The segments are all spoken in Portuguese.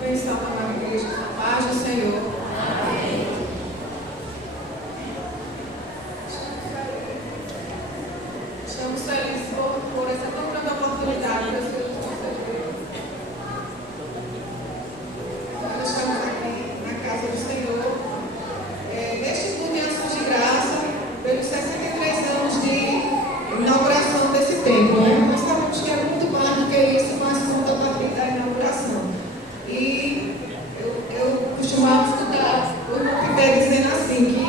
Bênção para a igreja. Paz do Senhor. Amém. Estamos felizes por essa tão grande oportunidade que o Senhor nos concedeu. Nós estamos aqui na casa do Senhor. Neste culto de ações de graça, pelos 63 anos de inauguração desse templo. Nós sabemos que é muito mais do que isso, mas conta a partir da inauguração. E eu costumava estudar o irmão Pité dizendo assim, que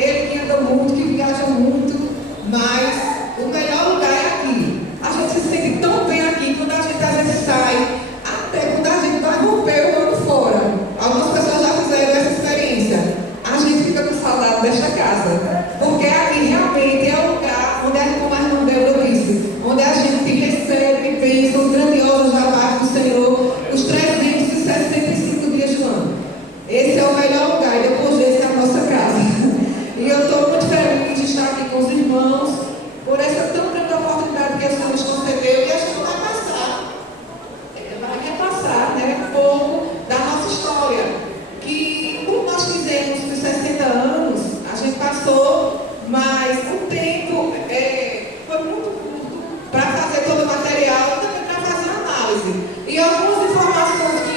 ele que anda muito, que viaja muito, mas o melhor lugar é aqui. A gente se sente tão bem aqui quando a gente às vezes sai, até quando a gente vai romper o ano fora. Algumas pessoas já fizeram essa experiência. A gente fica com saudade desta casa, porque aqui realmente é o lugar onde, como a irmã Débora disse, onde a gente recebe bênçãos grandiosas da parte do Senhor, os 365 dias do ano. Esse é o melhor lugar, e depois desse é a nossa casa. E eu estou muito feliz de estar aqui com os irmãos, por essa tão grande oportunidade que o Senhor nos concedeu, e a gente vai repassar, né, um pouco da nossa história, que como nós fizemos nos 60 anos, a gente passou, mas o tempo foi muito curto para fazer todo o material e também para fazer a análise. E algumas informações que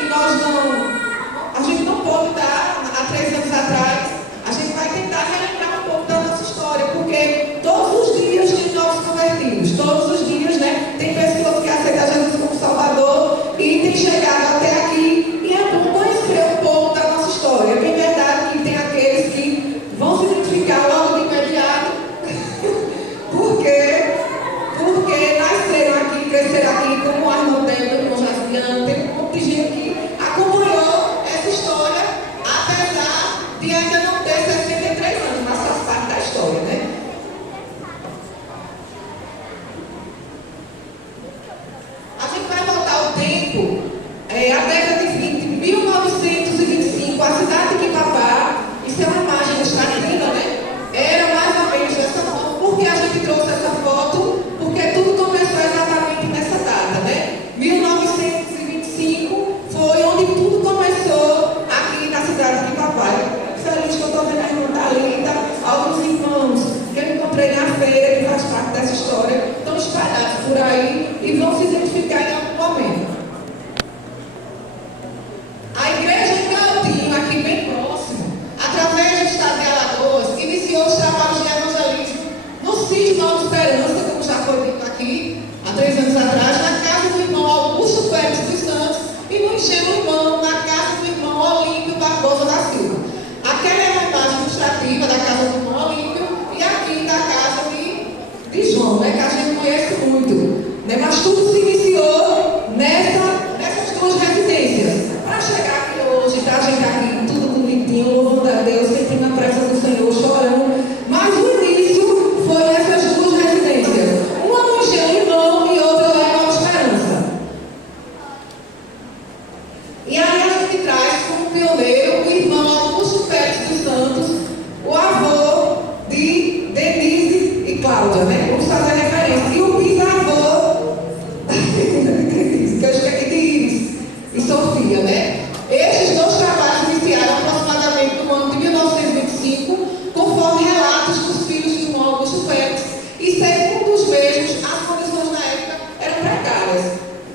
a gente não pôde dar há 3 anos atrás, a gente vai tentar relembrar um pouco da nossa história, porque todos os dias tem novos convertidos, todos os dias, né, tem pessoas que aceitam Jesus como Salvador e têm chegado até aqui, e é bom conhecer um pouco da nossa história. É bem verdade que tem aqueles que vão se identificar logo de imediato, porque nasceram aqui, cresceram aqui, como a irmã Débora, o irmão Jaciano, tem um monte de gente que acompanhou essa história, apesar de ainda não ter 63 anos, mas faz parte da história, né? A gente vai voltar ao tempo, a década de 1925, a cidade de Quipapá, isso é uma imagem ilustrativa, né? Era mais ou menos dessa forma. Por que a gente trouxe essa foto? Porque tudo começou exatamente nessa data, né? 1925 foi onde tudo começou aqui na cidade de Quipapá. Feliz que eu estou vendo a irmã Thalita, alguns irmãos que eu encontrei na feira, que faz parte dessa história, estão espalhados por aí e vão se identificar em algum momento. A igreja de Caldinho, aqui bem próximo, através do estado de Alagoas, iniciou os trabalhos de evangelismo no sítio Nova Esperança, como já foi dito aqui, há 3 anos atrás, na casa do irmão Augusto Pérez dos Santos e no Engenho Urbano, na casa do irmão Olímpio Barbosa da Silva. Aquela é a imagem ilustrativa da casa do irmão Olímpio e aqui da casa de João, né, que a gente conhece muito. Né, mas tudo se iniciou nessas 2 residências. Para chegar aqui hoje, para a gente aqui, tudo bonitinho, louvando a Deus, sempre na presença do Senhor, chorando. Mas o início foi nessas 2 residências. Uma no Engenho Urbano e outra lá em Nova Esperança. E aí a gente traz como pioneiro o irmão Augusto Pérez dos Santos, o avô de Denise e Cláudia, né? Vamos fazer referência. E o bisavô que eu esqueci de Iris e Sofia, né? Estes 2 trabalhos iniciaram aproximadamente no ano de 1925, conforme relatos dos filhos do irmão Augusto Pérez, e segundo os mesmos, as condições na época eram precárias.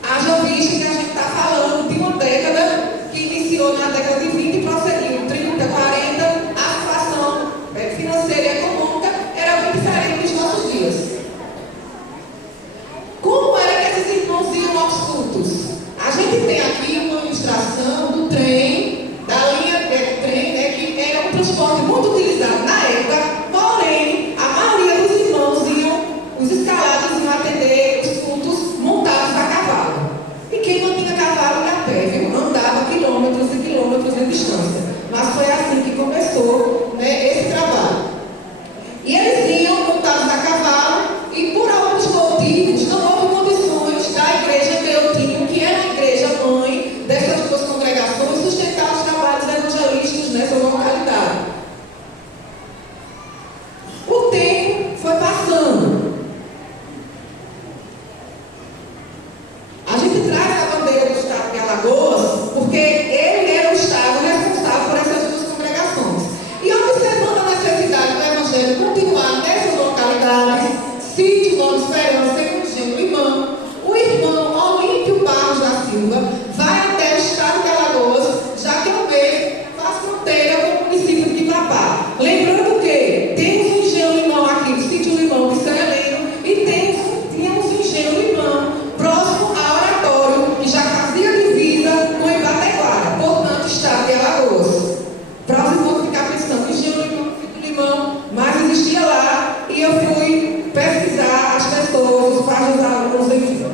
Haja vista que a gente está falando de uma década que iniciou na década de 20 e prosseguiu 30, 40, a situação financeira e econômica era bem diferente dos nossos dias. Como era que esses irmãos iam aos cultos? A gente tem aqui uma ilustração do trem, da linha de trem, né, que era um transporte muito utilizado na época, porém, a maioria dos irmãos os escalados iam atender os cultos montados a cavalo. E quem não tinha cavalo ia a pé, viu? Andava quilômetros e quilômetros de distância. Mas foi assim que começou, né, esse trabalho. E eles iam montados a cavalo e por alguns motivos não houve condições da igreja Beltinho, que era a igreja mãe dessas 2 congregações, sustentar os trabalhos evangelísticos nessa localidade. O tempo foi passando. A gente traz a bandeira do estado de Alagoas porque porque ele era o Estado responsável por essas duas congregações. E observando a necessidade do Evangelho continuar nessas localidades, Sítio, Nova Esperança e Engenho Limão, o irmão Olímpio Barros da Silva vai até o Estado de Alagoas, já que o mesmo faz fronteira com o município de Itabá. Lembrando que temos o Engenho Limão aqui, o Sítio Limão de São Heleno, e tínhamos o Engenho Limão próximo ao Oratório, que já fazia divisa com Ibateguara, portanto, Estado de Alagoas. Para os irmãos ficar pensando, Engenho Limão, mas existia lá, e eu fui pesquisar as pessoas, os pais dos alunos, enfim.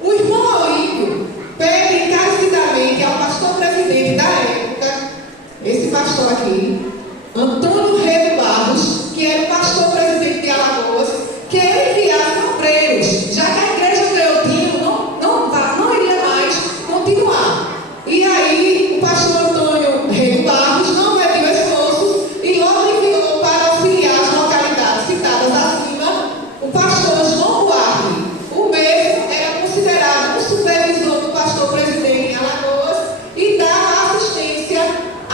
O irmão Olímpio pede encarecidamente ao pastor presidente da época, esse pastor aqui, Antônio Rego Barros, que era o pastor presidente de Alagoas, que ele enviasse obreiros, já que a igreja Cleotinho não iria mais continuar. E aí, o pastor Antônio Rego Barros não mediu esforços e logo enviou para auxiliar as localidades citadas acima o pastor João Buarque. O mesmo era considerado o supervisor do pastor presidente em Alagoas e dava assistência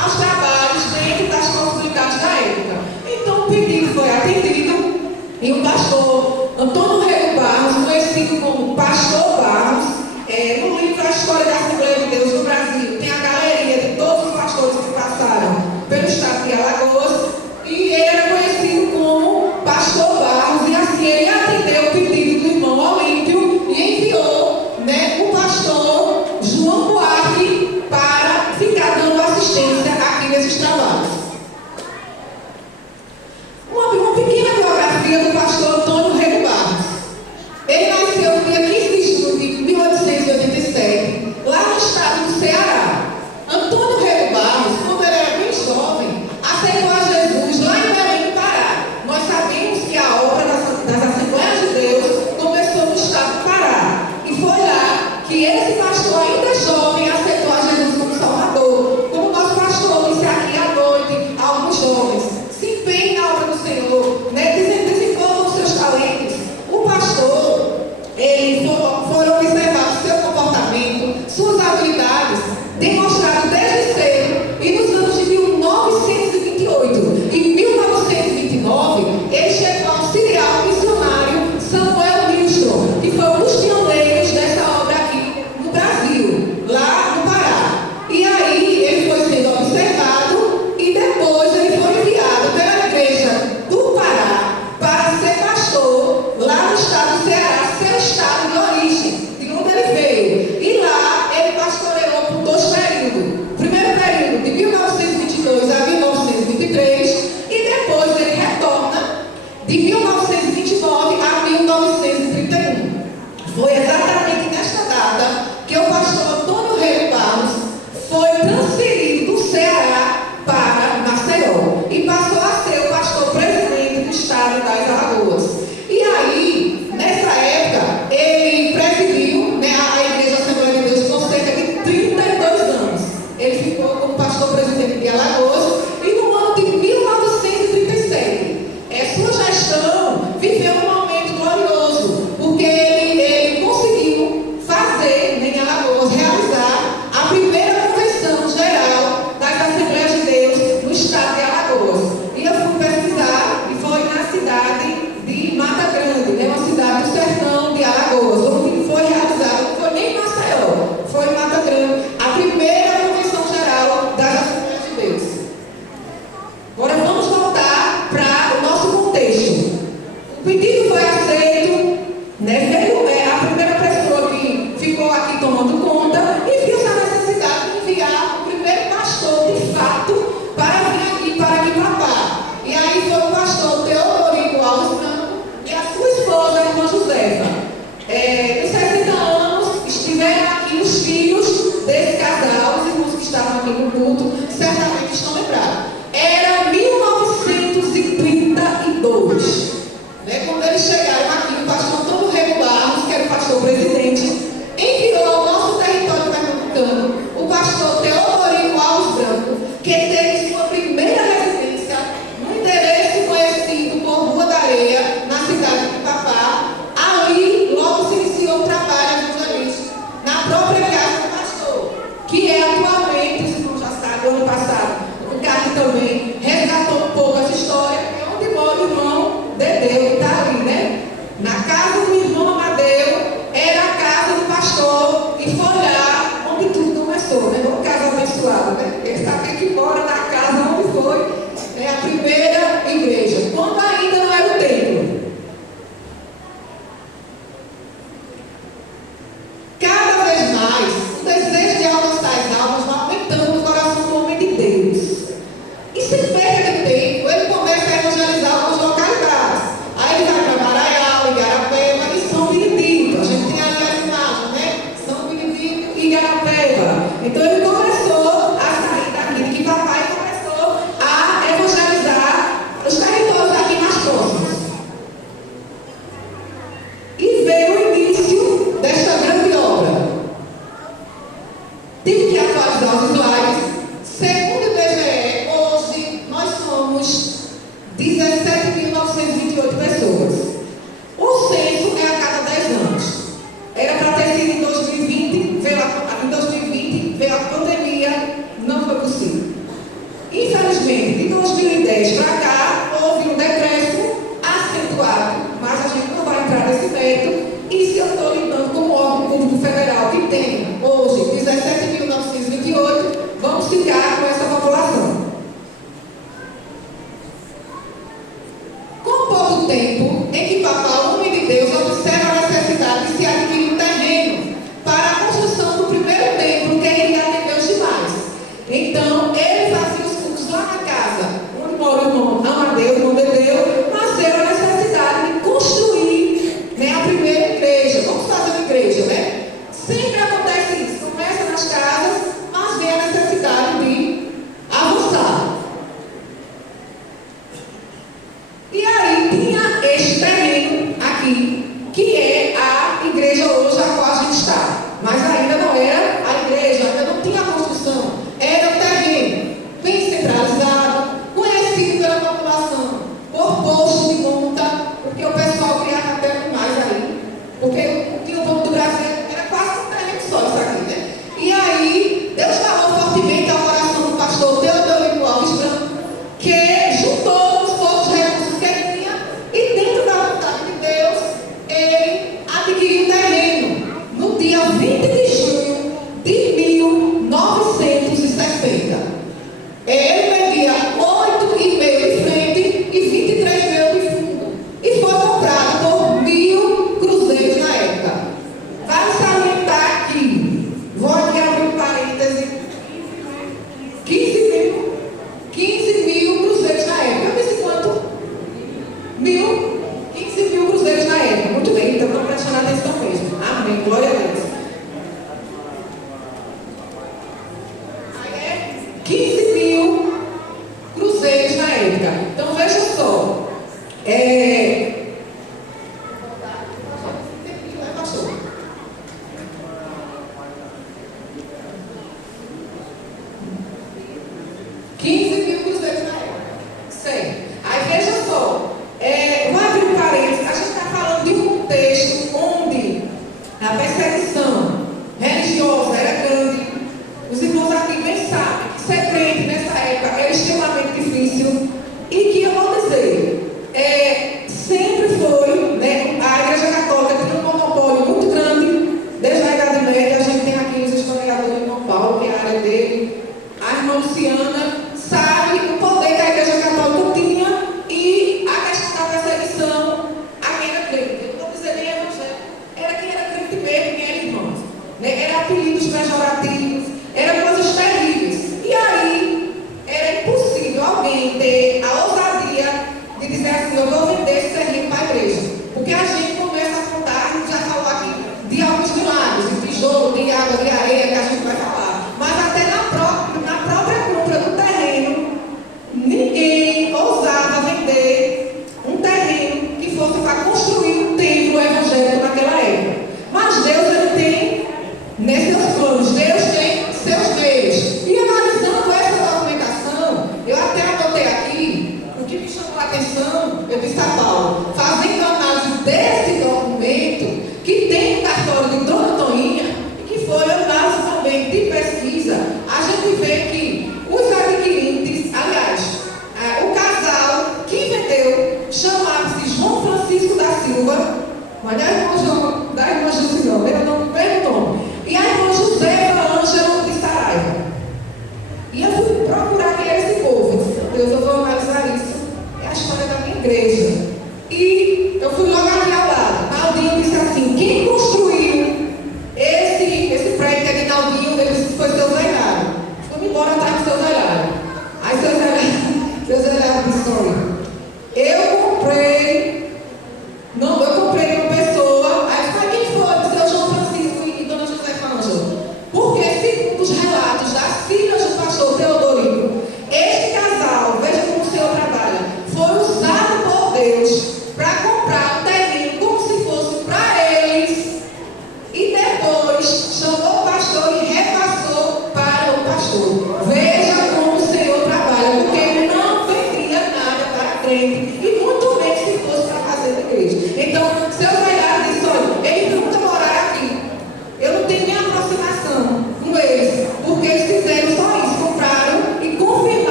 aos trabalhos dentro das possibilidades da época. Então, o pedido foi atendido e o pastor Antônio Rego Barros, conhecido como Pastor Barros, no livro A História da Assembleia de Deus no Brasil, tem a galeria de todos os pastores que passaram pelo estado de Alagoas, e ele era conhecido como Pastor Barros, e assim ele atendeu o pedido do irmão Olímpio e enviou, o pastor João Buarque para ficar dando assistência aqui nesses trabalhos. Uma pequena biografia do pastor Antônio Rego Barros. Ele nasceu no dia 15 de junho de 1887, lá no estado do Ceará. Antônio Rego Barros, quando ele era bem jovem, aceitou a Jesus lá em Belém do Pará. Nós sabemos que a obra das Assembleias de Deus começou no estado do Pará. E foi lá que esse pastor, ainda jovem, aceitou a Jesus como Salvador. Como nosso pastor disse aqui à noite, a alguns jovens, se empenhem na obra do Senhor, desenvolvam os seus talentos. O pastor, ele foram observar seu comportamento, suas habilidades, demonstrado desde cedo, e nos anos de 1928 e 1929, ele chegou a auxiliar o missionário Samuel Nilson, que foi um dos pioneiros dessa obra aqui no Brasil, lá no Pará. E aí ele foi sendo observado e depois ele foi enviado pela igreja do Pará para ser pastor lá no estado do Ceará, seu estado de origem, de onde ele veio. E lá ele pastoreou por 2 períodos. O primeiro período de 1922 a 1923 e depois ele retorna de 1929 a 1931. Foi exatamente nesta data que o pastor Antônio Rego Barros foi transferido do Ceará para Maceió e passou a ser o pastor presidente do estado das Alagoas. E aí, nessa época, ele presidiu a Igreja Assembleia de Deus por cerca de 32 anos. Ele ficou como pastor presidente de Alagoas e no ano de 1937, sua gestão viveu um momento glorioso, porque ele conseguiu fazer em Alagoas, realizar a primeira convenção geral das Assembleias de Deus no estado de Alagoas. E eu fui pesquisar e foi na cidade de Mata Grande, uma cidade do sertão de Alagoas, onde foi realizada, não foi nem Maceió, foi em Mata Grande, a primeira convenção geral das Assembleias de Deus. Agora vamos voltar para o nosso contexto. O pedido foi aceito, veio a primeira pessoa que ficou aqui tomando conta e viu essa necessidade de enviar o primeiro pastor de fato para vir aqui, para Quipapá. E aí foi o pastor Teodorico Alves Franco e a sua esposa, a irmã Josefa. Nos 60 anos estiveram aqui os filhos desse casal, os irmãos que estavam aqui no culto, certamente estão lembrados. Era 1932. Quando eles chegaram aqui, o pastor Antônio Rego Barros, que era o pastor presidente, enviou ao nosso território pernambucano o pastor Teodorico Alves Branco, que teve sua primeira residência no endereço conhecido por Rua da Areia, na cidade de Quipapá. Ali, logo se iniciou o trabalho evangelístico na própria casa do desejo de almas tais almas vai aumentando no coração do homem de Deus. E sem perda de tempo, ele começa a evangelizar algumas localidades. Aí ele vai para Maraial, Igarapeba e São Benedito. A gente tem ali as imagens, né? São Benedito e Igarapeba. Então ele começou a sair daqui, que papai começou a evangelizar os territórios aqui mais próximos. E veio o início desta grande obra. Tive que atualizar os slides. Segundo o IBGE, hoje nós somos 17.928 pessoas. O censo é a cada 10 anos. Era para ter sido em 2020, veio a pandemia, não foi possível. Infelizmente, de 2010 para cá, houve um decréscimo acentuado, mas a gente não vai entrar nesse mérito. E se eu estou lidando com o órgão público federal que tem hoje 17.928, vamos ficar com essa população. Com pouco tempo em que Papá, o homem de Deus, observa a necessidade de se adquirir um terreno para a construção do primeiro templo que iria atender os demais. Então, ele fazia os cultos lá na casa, onde mora o irmão Amadeu, irmão de Deus, nasceu a necessidade de construir, né, a primeira igreja. Vamos fazer uma igreja, né? Sempre acontece isso. Começa nas casas, mas vem a necessidade de avançar. E aí tinha este terreno aqui, que é a igreja hoje a qual a gente está. Mas ainda não era a igreja, ainda não tinha a construção. Era o terreno, bem centralizado, conhecido pela população por posto de monta, porque o pessoal criava até mais aí. Porque o povo do Brasil era quase um terreno só isso aqui, né? E aí, Deus falou fortemente ao coração do pastor Teodoro Alves Branco, que juntou os poucos recursos que ele tinha e dentro da vontade de Deus, ele adquiriu um terreno no dia 20 de junho de 1960. Ele media 8,5 de frente e 23,5 de fundo. E foi comprado por 1.000 cruzeiros na época. Vale salientar aqui, vou aqui abrir um parêntese, 15 mil cruzeiros na época. Eu disse quanto? 15 mil cruzeiros na época. Muito bem, então vamos prestar atenção mesmo. Amém, glória a Deus. Aí é 15 mil cruzeiros na época. Então veja só. Pastor. 15 mil cruzeiros na época. Sei. Aí veja só. Vou abrir um parênteses. A gente está falando de um contexto onde a perseguição religiosa era grande. Os irmãos aqui bem sabem que ser crente nessa época era extremamente difícil. E que eu vou dizer, sempre foi, né, a Igreja Católica tinha um monopólio muito grande. Desde a Idade Média, a gente tem aqui os historiadores do irmão Paulo, que é a área dele, a irmã Luciana, sabe o poder que a Igreja Católica tinha e a questão da perseguição a quem era crente. Eu não vou dizer nem evangélico, era quem era crente mesmo, quem era irmãos. Né? Era apelidos pejorativos, eram coisas terríveis. E aí, era impossível alguém ter a ousadia de dizer assim, eu vou vender esse terreno para a igreja. Porque a gente começa a contar, a gente já falou aqui de alguns milagres, de tijolo, de água, de areia, que a gente vai falar. Mas até na própria compra do terreno, ninguém ousava vender um terreno que fosse para construir um templo evangélico naquela época. Mas Deus, ele tem nesses planos, Deus tem seus meios. E analisando essa documentação, eu até anotei aqui, o que me chamou a atenção, eu disse a Paulo, fazendo análise desse documento, que tem o cartório de Dona Toninha, e que foi análise também de pesquisa, a gente vê que os adquirentes, aliás, o casal que vendeu chamava-se João Francisco da Silva, mas não é da irmã José, não, ele não perguntou. E a irmã Josefa Ângelo de Saraiva. E eu fui procurar quem era esse povo. Eu disse, Deus, eu vou analisar isso. É a história da minha igreja. E eu fui logo ali ao lado. Naldinho disse assim, quem construiu esse prédio que é de Naldinho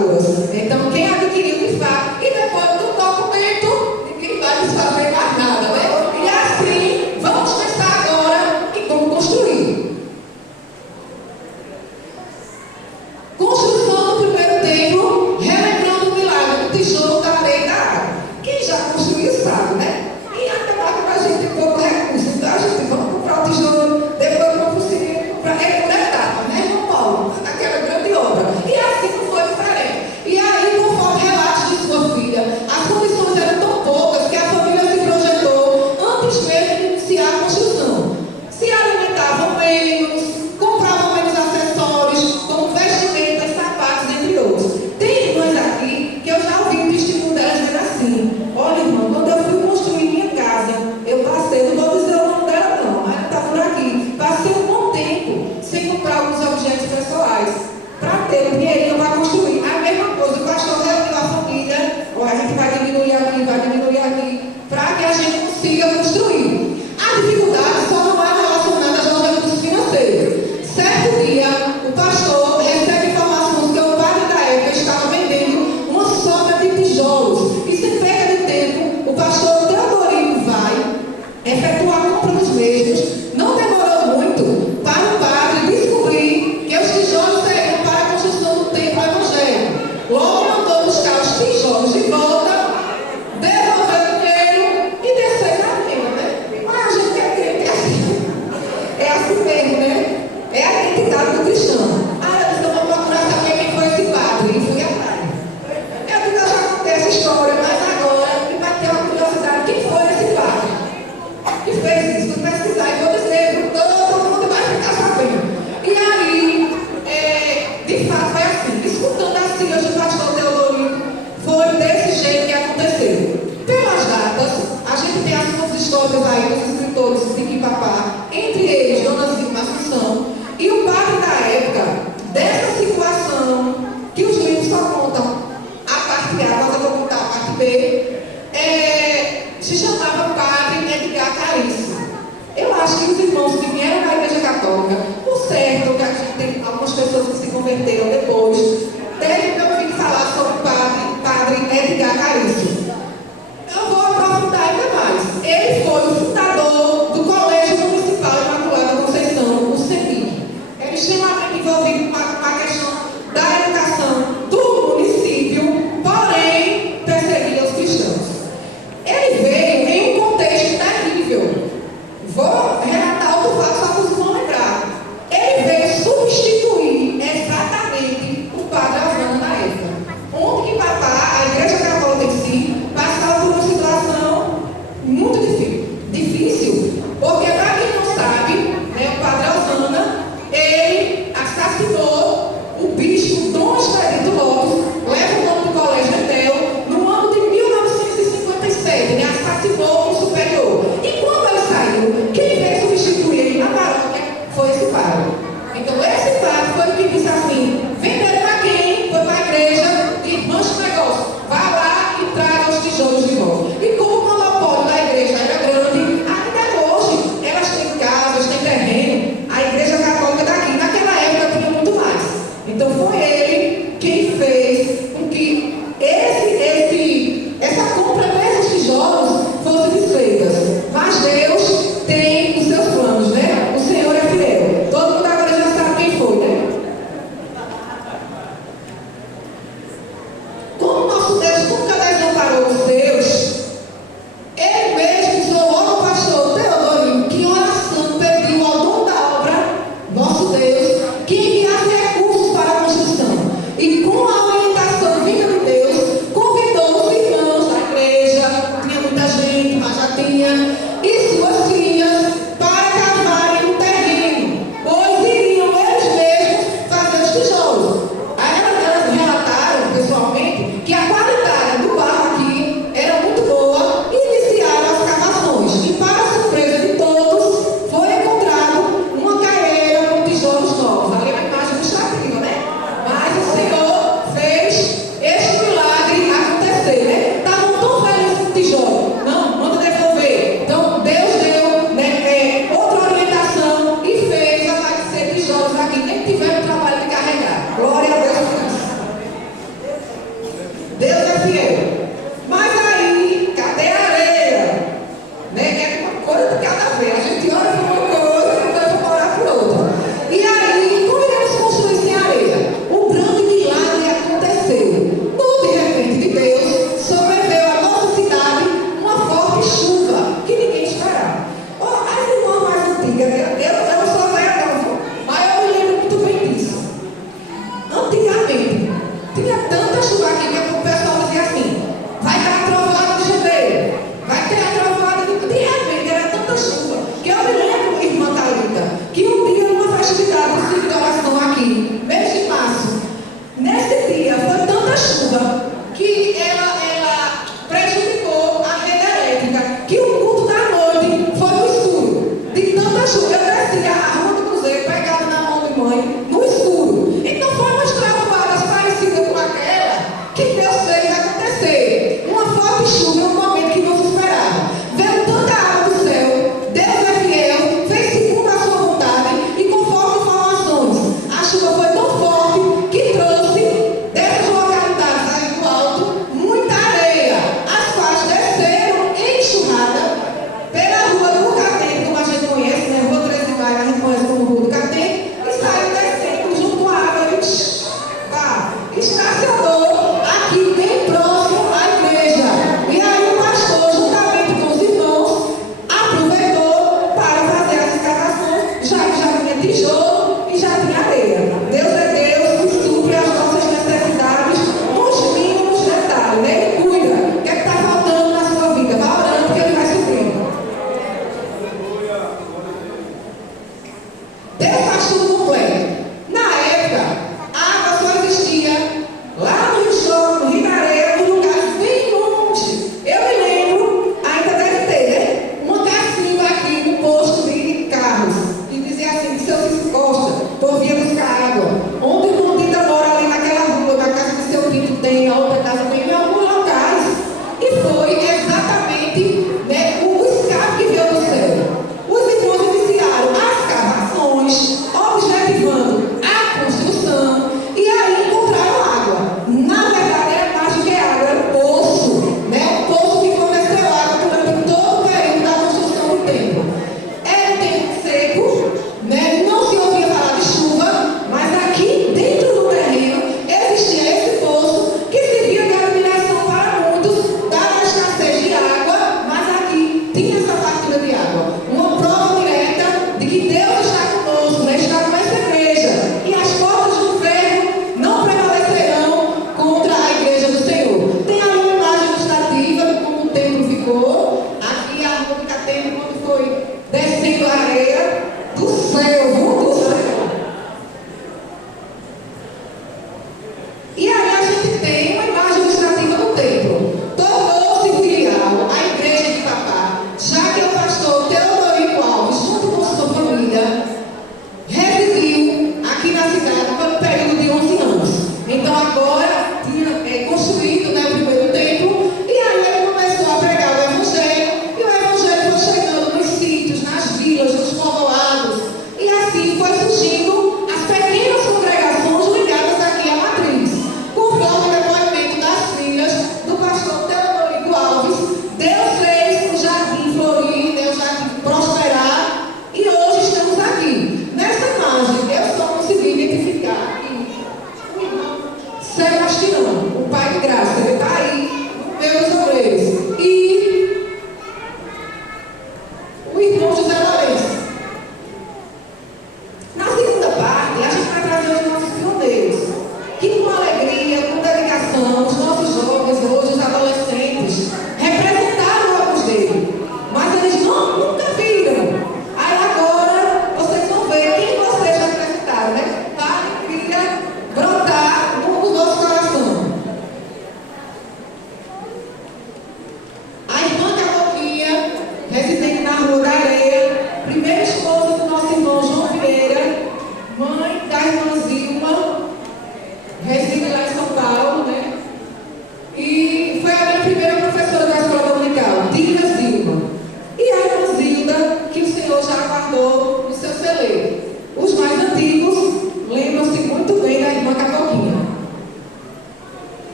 lagoas. Então, quem adquiriu de fato, e depois do documento, ninguém vai desfazer mais nada, né? E assim, vamos pensar agora em como construir. Construção do primeiro templo, relembrando o milagre do tijolo, da areia e da água. Quem já construiu sabe, né? E a temática a gente tem pouco recurso, então a gente vamos comprar o tijolo, depois vamos conseguir para recoletar, né, irmão Paulo? Aquela grande obra. E assim não foi diferente. E aí, conforme relatos de sua filha, as condições eram tão poucas que a família se projetou antes mesmo de iniciar a construção. Se alimentavam menos, compravam menos acessórios, como vestimentas, sapatos, entre outros. Tem irmãs aqui que eu já ouvi o testemunho delas dizendo assim: olha, irmão, quando eu fui construir minha casa, eu passei, não vou dizer o nome dela não, mas está por aqui, passei um bom tempo sem comprar alguns objetos pessoais, para ter um dinheirinho para construir. A mesma coisa, o pastor reuniu a família, olha, a gente vai diminuir aqui, para que a gente consiga construir. A dificuldade só não é relacionada aos recursos financeiros. Certo dia, o pastor recebe informações que o padre da época estava vendendo uma sobra de tijolos. E sem perda de tempo, o pastor Teodorico vai efetuar a compra dos mesmos. Não demorou muito para o padre descobrir que os tijolos seriam para a construção do templo evangélico. Logo mandou buscar os tijolos de volta, devolver o dinheiro e descer na renda, né? Mas a gente quer crer que é assim mesmo, né? É a identidade do cristão. Ah, eu disse, eu vou procurar saber quem foi esse padre. E fui atrás. Eu digo, eu já contei essa história, mas agora me bateu uma curiosidade. Quem foi esse padre que fez isso? Fui pesquisar e vou dizer, todo mundo vai ficar sabendo. E aí, de fato, foi assim. Escutando assim, hoje o pastor Deus é fiel. Mas aí, cadê a areia? Né? É uma coisa de cada vez. A gente ora por uma coisa e depois vamos orar por outra. E aí, como iremos construir sem areia? Um grande milagre aconteceu. De repente, de Deus, sobreveu à nossa cidade uma forte chuva que ninguém esperava. Ó, as irmãs mais antigas, eu não sou velha não, mas eu me lembro muito bem disso. Antigamente, tinha tanta chuva aqui que o pessoal dizia assim: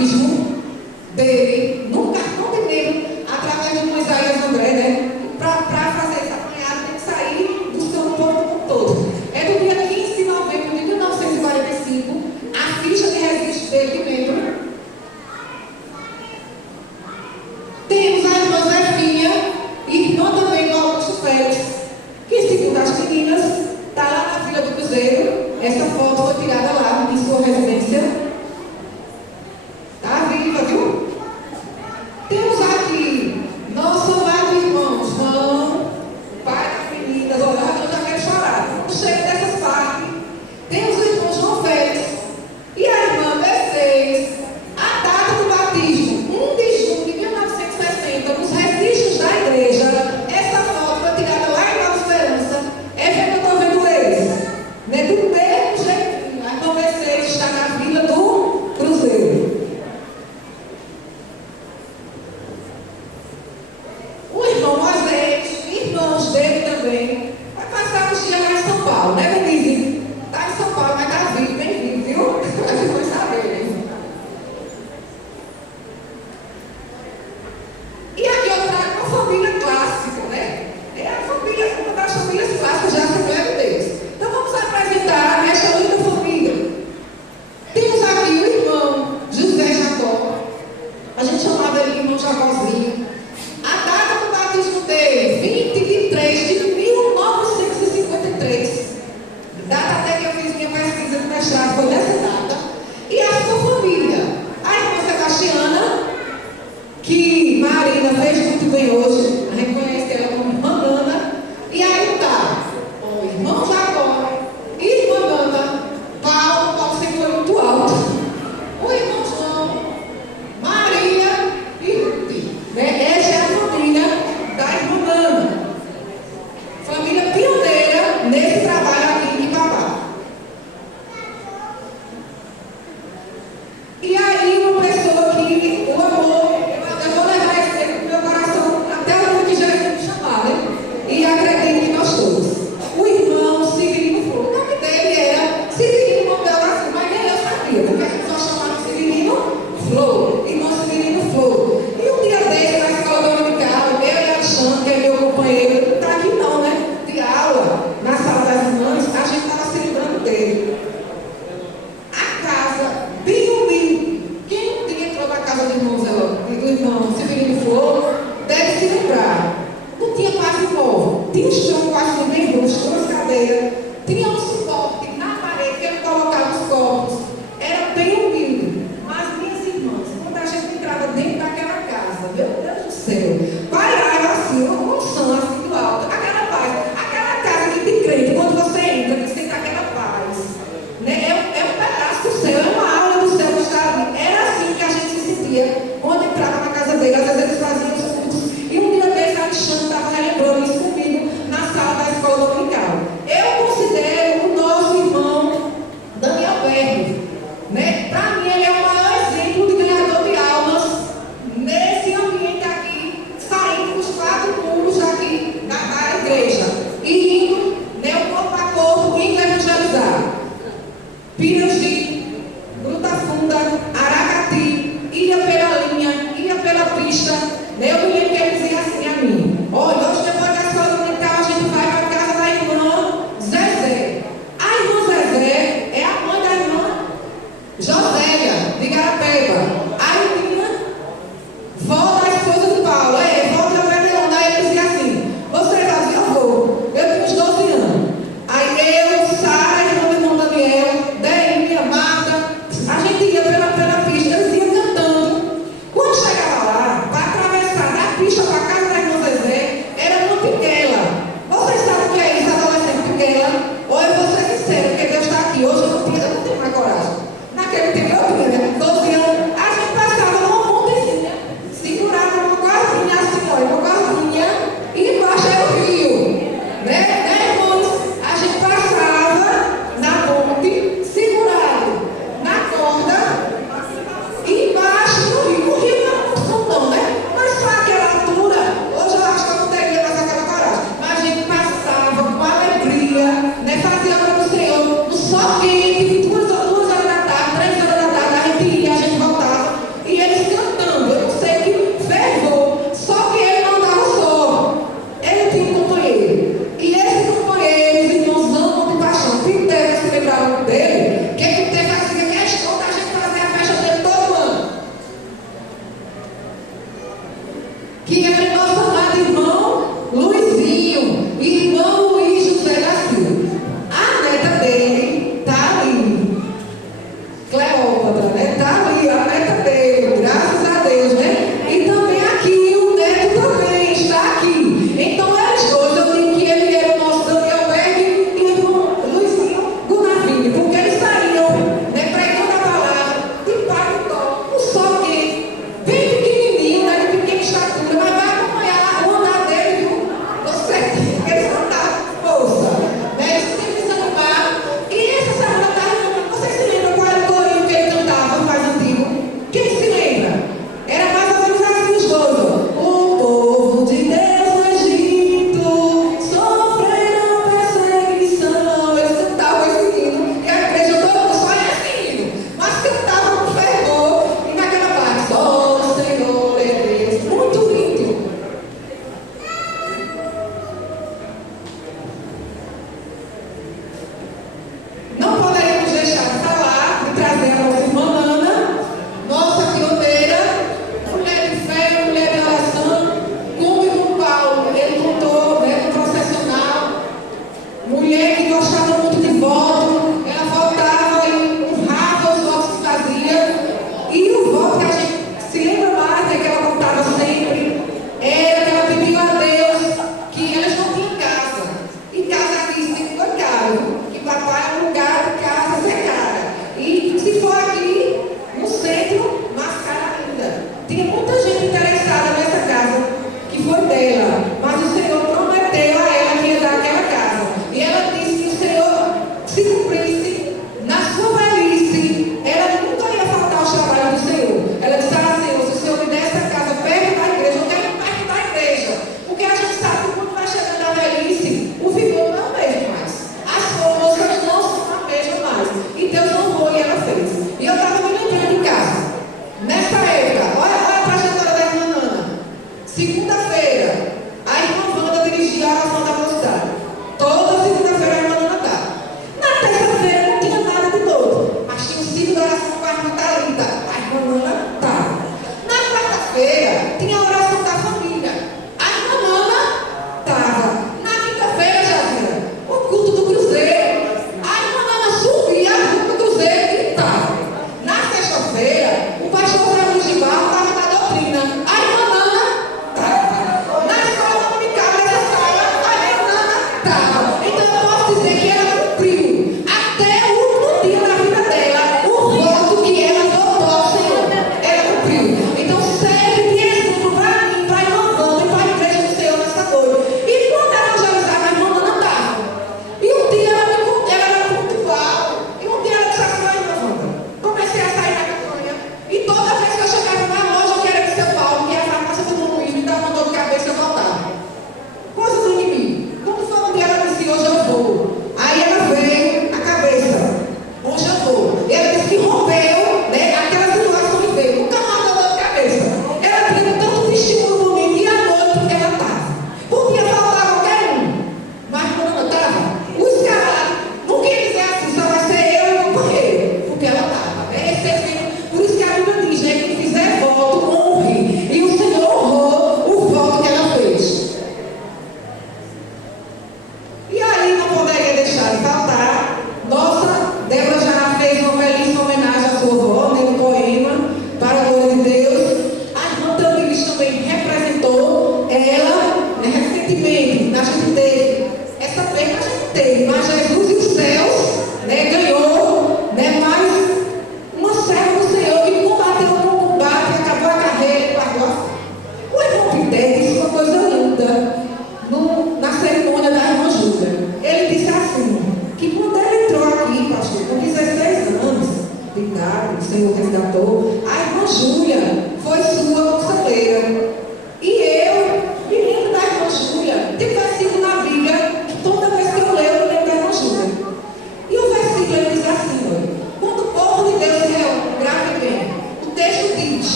batismo dele, no cartão de membro, através de Moisés André, né? Para fazer esse apanhado, tem que sair do seu corpo todo. É do dia 15 de novembro de 1945, a ficha de registro dele de membro. Temos a irmã Zefinha, irmã também do Augusto Félix, que, segundo as meninas, está lá na Vila do Cruzeiro. Essa foto foi tirada lá em sua residência. Está viva, viu? Temos aqui nosso amado irmão João, pai das meninas. Olha, eu já quero chorar. Não chego dessas partes. Temos o irmão João Félix e a irmã Mercedes. A data do batismo, 1 de junho de 1960, nos registros da igreja. Essa foto foi tirada lá em Nova Esperança. É que eu estou vendo eles. Né? Do mesmo jeitinho. A irmã Mercedes está na Vila do Cruzeiro. O irmão Moisés, irmãos dele também, vai passar uns dias lá em São Paulo, né, Denise? Está em São Paulo, mas está vivo, bem vivo, viu? A gente vai saber, né? E aqui eu trago uma família clássica, né? É a família, uma das famílias clássicas já se lembra deles. Então vamos apresentar esta linda família. Temos aqui o irmão José Jacó. A gente chamava ele de irmão Jacózinho. A data do batismo dele, 20 de 3 de 1953. Data até que eu fiz minha pesquisa de mestrado, foi nessa data. E a sua família, a irmã Sebastiana, que Marina fez muito bem hoje, a gente conhece ela como irmã Nana. E aí tá, o irmão Jacó, irmã Nana, Paulo sempre foi muito alto, o irmão João, Maria e Ruth, né? Essa é a família da irmã Nana. Família pioneira nesse trabalho aqui em Babá. E aí uma pessoa que, o amor, eu vou levar esse no meu coração até o dia que Jesus me chamar, né? E acredito que nós todos. O irmão Severino Flor, o nome dele era Severino Mondel, mas nem eu sabia, porque a gente só chamava Severino Flor, irmão Severino Flor. E um dia desse, na escola dominical, eu e Alexandre, que é meu companheiro, não está aqui não, né? De aula, na sala das irmãs, a gente estava se lembrando dele. A casa, bem humilde. Quem um dia entrou na casa do irmão Severino Flor, deve se lembrar. Não tinha quase móvel. Tinha um chão quase bem roxo, duas cadeiras. Tinha um suporte na parede que ele colocava os copos. Era bem humilde. Mas, minhas irmãs, quando a gente entrava dentro daquela casa, meu Deus do céu, pairava assim, uma unção assim do alto, aquela paz, aquela casa que tem crente, quando você entra, que sente aquela paz. Né? É um pedaço do céu, é uma aula do céu que está ali. Era assim que a gente se sentia quando entrava na casa dele. Às vezes eles faziam os cultos. E um dia desse que era nosso amado irmão Luizinho, irmão Luiz José da Silva. A neta dele está ali, Cleópatra, né? Está ali a neta dele, graças a Deus, né? E também aqui, o neto também está aqui. Então, eles dois, eu digo que ele era o nosso Daniel Berg e o Luizinho Gunavinho, porque eles saíam, né, pregando a palavra de paletó, um só que bem pequenininho, né, de pequena estatura, mas vai acompanhar o andar dele, viu? No certinho, porque eles não estavam força, né? Eles sempre desanimaram. E essa semana tá, vocês se lembram qual era o corinho que ele cantava mais antigo? Quem se lembra? Era mais ou menos assim os dois, ó. O povo de Deus no Egito sofreram perseguição. Eles cantavam esse hino e a igreja toda mundo só ia esse hino, mas cantavam com fervor e naquela parte, só o Senhor é Deus. Muito lindo. Não poderíamos deixar de falar, de trazer a nossa irmã Ana, nossa pioneira, mulher de fé, mulher de oração, como o irmão Paulo, ele contou, né, no processional, mulher que gostava muito de voto, ela votava e honrava os votos que fazia, e o voto que a gente se lembra mais, é que ela contava sempre, era que ela pediu a Deus que elas não tinham casa, e casa aqui sempre foi caro, que papai é um lugar de casa ser cara, e se for aqui, no centro, mais cara ainda. Tinha muita gente interessada nessa casa, que foi dela, mas o Senhor prometeu a ela que ia dar aquela casa. E ela disse que o Senhor, se cumprisse, na sua velhice, ela nunca ia faltar aos trabalhos do Senhor. Ela disse: Senhor, se o Senhor me der essa casa perto da igreja, eu quero perto da igreja. Porque a gente sabe que quando vai chegando a velhice, o vigor não é o mesmo mais. As forças não são a mesma mais. E Deus não foi e ela fez. E eu estava me lembrando em casa. Nessa época, olha para a gente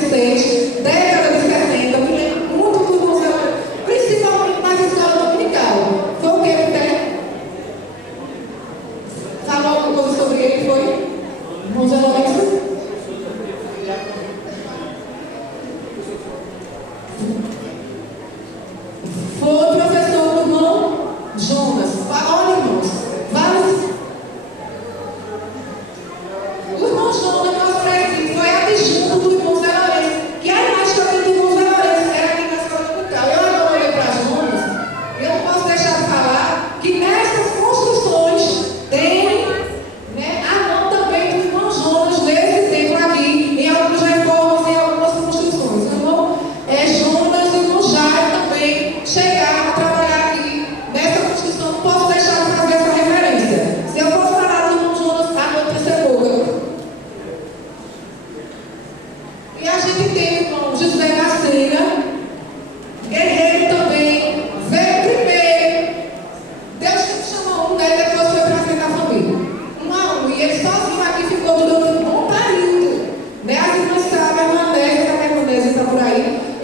67, década de 70, me lembro muito do irmão Zé Lourenço, principalmente nas escolas dominical. Foi o que, Peter? Falou alguma coisa sobre ele, foi? Irmão Zé Lourenço? Foi professor do irmão Jonas. Olha, irmãos, vários. O irmão Jonas, nós conhecemos, foi adjunto do irmão Zé Lourenço, que a imagem que eu tenho do irmão Zé Lourenço era aqui na escola dominical. Eu agora olhei para Jonas e eu não posso deixar de falar que nessas construções tem, né, a mão também do irmão Jonas nesse tempo aqui, em algumas reformas, em algumas construções. O irmão Jonas e o irmão Jairo também chegaram a trabalhar aqui nessa construção. Não posso deixar de fazer essa referência. Se eu for falar do irmão Jonas, a noite vai ser pouca. E a gente tem o irmão José Garcia, guerreiro também, veio primeiro. Deus sempre chamou um, daí depois foi para frente da família. Um a um. E ele sozinho aqui ficou durante um bom período. Né? As irmãs sabem, a irmã Nésia está por aí.